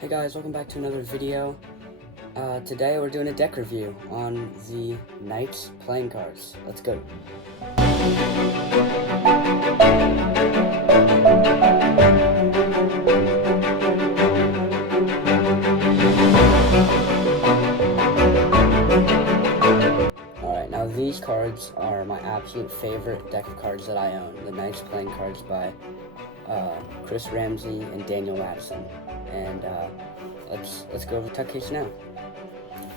Hey guys, welcome back to another video. Today we're doing a deck review on the Knights playing cards. Let's go. Alright, now these cards are my absolute favorite deck of cards that I own. The Knights playing cards by Chris Ramsay and Daniel Madison. And let's go over the tuck case now.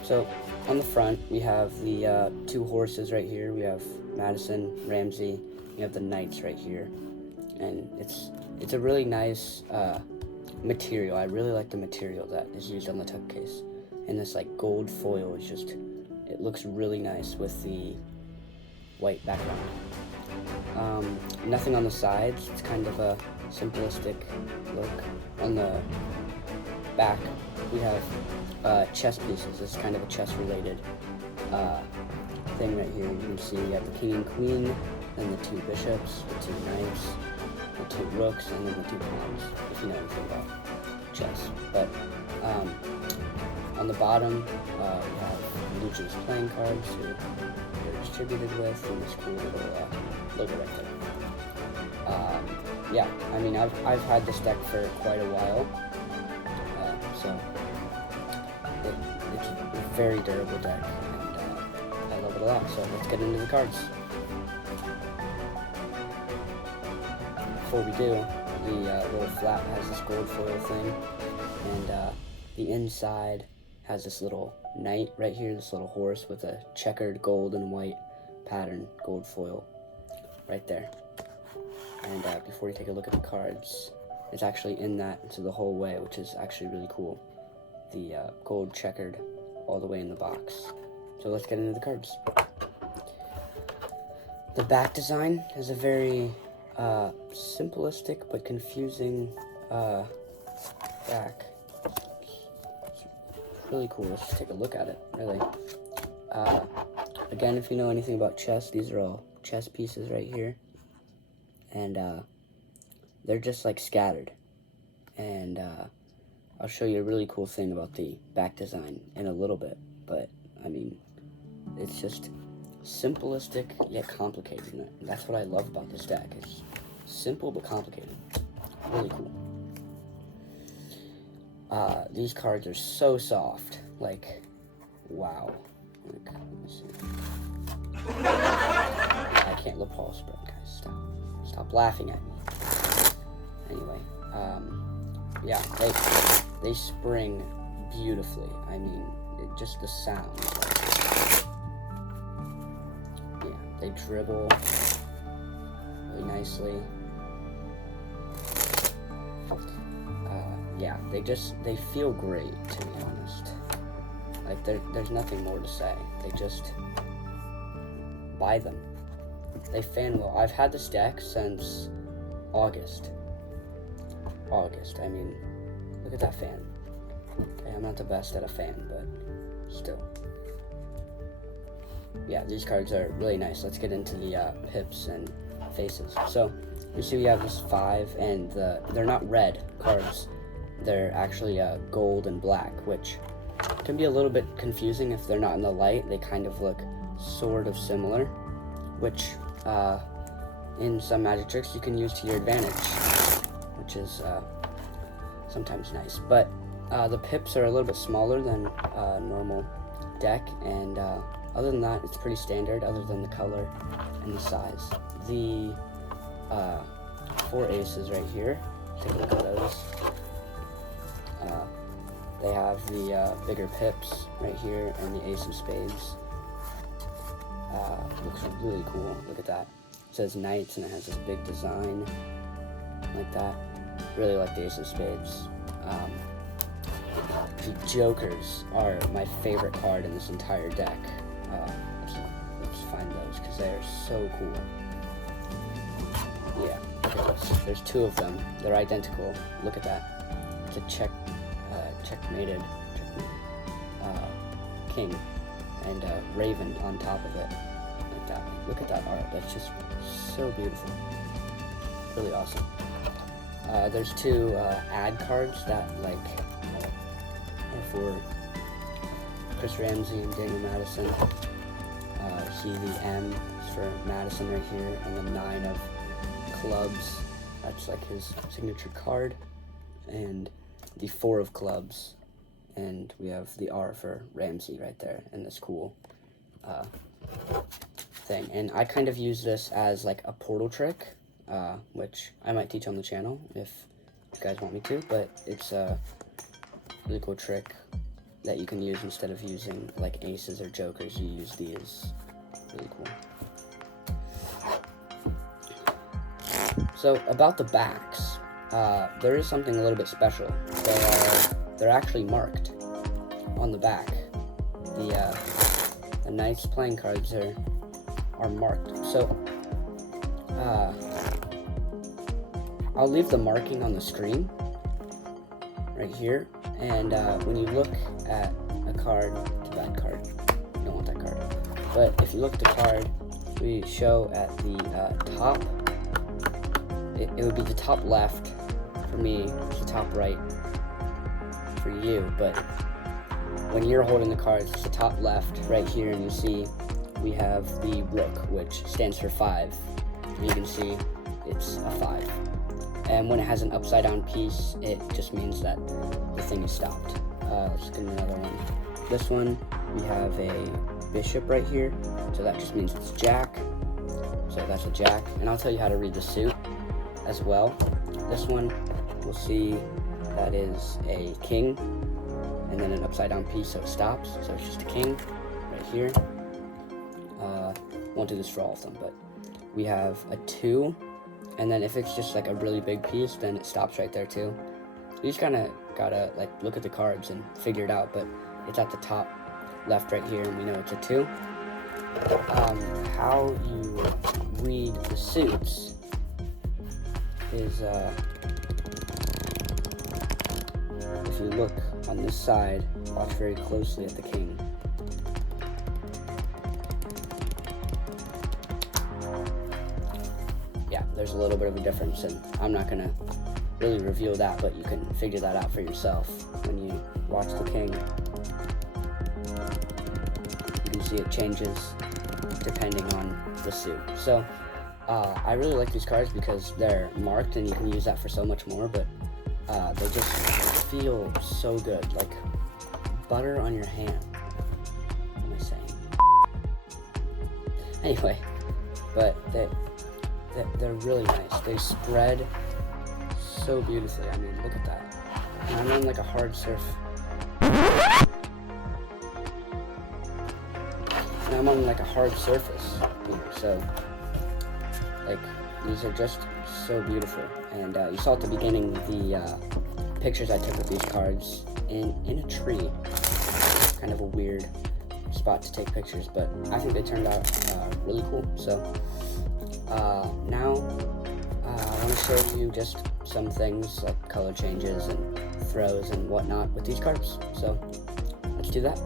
So on the front we have the two horses right here. We have Madison, Ramsay. We have the Knights right here, and it's a really nice material. I really like the material that is used on the tuck case, and this like gold foil is just, it looks really nice with the white background. Nothing on the sides. It's kind of a simplistic look. On the back we have chess pieces. This is kind of a chess related thing right here. You can see we have the king and queen, then the two bishops, the two knights, the two rooks, and then the two pawns, if you know anything about chess. But on the bottom we have Legion's playing cards who they're distributed with, and this cool little logo right there. Yeah, I mean, I've had this deck for quite a while, so it's a very durable deck, and I love it a lot. So let's get into the cards. Before we do, the little flap has this gold foil thing, and the inside has this little knight right here, this little horse with a checkered gold and white pattern gold foil right there. And before you take a look at the cards, it's actually in that into the whole way, which is actually really cool. The gold checkered all the way in the box. So let's get into the cards. The back design is a very simplistic but confusing back. It's really cool. Let's just take a look at it, really. Again, if you know anything about chess, these are all chess pieces right here. And they're just like scattered. And I'll show you a really cool thing about the back design in a little bit. But I mean, it's just simplistic yet complicated. And that's what I love about this deck. It's simple but complicated. Really cool. These cards are so soft. Like, wow. Like, let me see. I can't lapel spread, guys. Stop laughing at me. Anyway, yeah, they spring beautifully. I mean, just the sound. Yeah, they dribble really nicely. Yeah, they feel great, to be honest. Like, there's nothing more to say. They just buy them. They fan well. I've had this deck since August. I mean, look at that fan. Okay, I'm not the best at a fan, but still. Yeah, these cards are really nice. Let's get into the pips and faces. So, you see we have this 5, and they're not red cards. They're actually gold and black, which can be a little bit confusing if they're not in the light. They kind of look sort of similar, which in some magic tricks you can use to your advantage, which is sometimes nice. But the pips are a little bit smaller than a normal deck, and other than that, it's pretty standard, other than the color and the size. The 4 aces right here, take a look at those. They have the bigger pips right here, and the ace of spades. Looks really cool. Look at that. It says Knights, and it has this big design like that. Really like the ace of spades. The jokers are my favorite card in this entire deck. Let's find those, because they are so cool. Yeah, look at this. There's 2 of them. They're identical. Look at that. It's a checkmated king, and raven on top of it, like that. Look at that art. That's just so beautiful. Really awesome. There's 2 ad cards that like are for Chris Ramsay and Daniel Madison. The M is for Madison right here, and the 9 of clubs, that's like his signature card, and the 4 of clubs, and we have the R for Ramsay right there, and this cool thing. And I kind of use this as like a portal trick, which I might teach on the channel if you guys want me to, but it's a really cool trick that you can use instead of using like aces or jokers. You use these. Really cool. So about the backs, there is something a little bit special. They're actually marked on the back. The Knights playing cards are marked. So I'll leave the marking on the screen right here, and when you look at a card, it's a bad card, you don't want that card, but if you look at the card, we show at the top, it would be the top left for me, it's the top right for you, but when you're holding the cards, it's the top left right here, and you see we have the rook, which stands for 5, and you can see it's a 5. And when it has an upside down piece, it just means that the thing is stopped. Let's get another one. This one, we have a bishop right here, so that just means it's jack. So that's a jack, and I'll tell you how to read the suit as well. This one, we'll see that is a king, and then an upside down piece, so it stops. So it's just a king right here. Won't do this for all of them, but we have a 2. And then if it's just like a really big piece, then it stops right there too. You just kind of gotta like look at the cards and figure it out, but it's at the top left right here, and we know it's a 2. How you read the suits is if you look on this side, watch very closely at the king. Yeah, there's a little bit of a difference, and I'm not gonna really reveal that, but you can figure that out for yourself when you watch the king. You can see it changes depending on the suit. So I really like these cards because they're marked, and you can use that for so much more, but they just feel so good, like butter on your hand. What am I saying? Anyway, but they're really nice. They spread so beautifully. I mean, look at that. And I'm on like a hard surface. And I'm on like a hard surface here, so like these are just so beautiful. And you saw at the beginning the pictures I took with these cards in a tree. Kind of a weird spot to take pictures, but I think they turned out really cool. So now I want to show you just some things like color changes and throws and whatnot with these cards. So let's do that.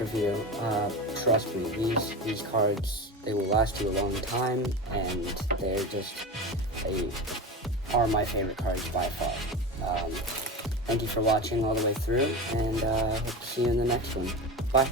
review. Trust me, these cards, they will last you a long time, and they're they are my favorite cards by far. Thank you for watching all the way through, and hope to see you in the next one. Bye.